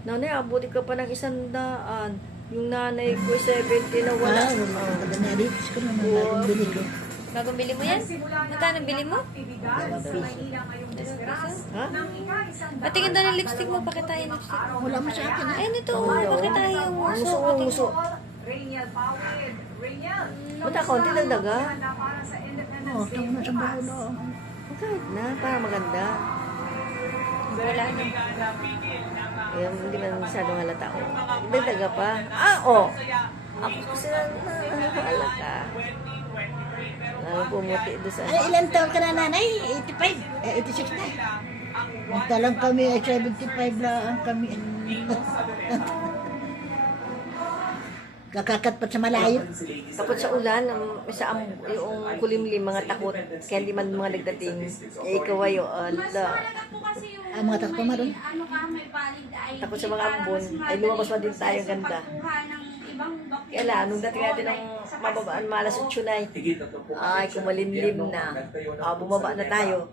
Nanay, abuti ka pa ng 100. Yung nanay ko, 70 na wala. Wala na rin. Ko na bagong bili ko. Bagong bili mo yan? Magkano bili mo? Ha? Patingin daw ng lipstick mo, pakitahin yung lipstick. Wala mo sa akin. Ayun ito, pakitahin yung Muso, muso. oh, muso. Mata, konti lang daga. Oo, ito mo na sa baho. Kahit na, para maganda. Wala na. Hindi man masyadong halata. Dagdaga pa. Ako kasi halata. Lalo pumuti doon sa... Ay, ilan taon ka na, nanay? 85? 86 na. Magtalang kami, 75 lang kami. Kakakat pa sa malayo. Kapag sa ulan, yung kulimlim, mga takot, kaya hindi man mga nagdating, ikaw ay, Mga takpa maroon. takot sa mga ambon, ay lumabas pa din tayo, ganda. Kaya lang, nung dating natin ng mababaan, malas 8 na ay kumalimlim na, bumaba na tayo.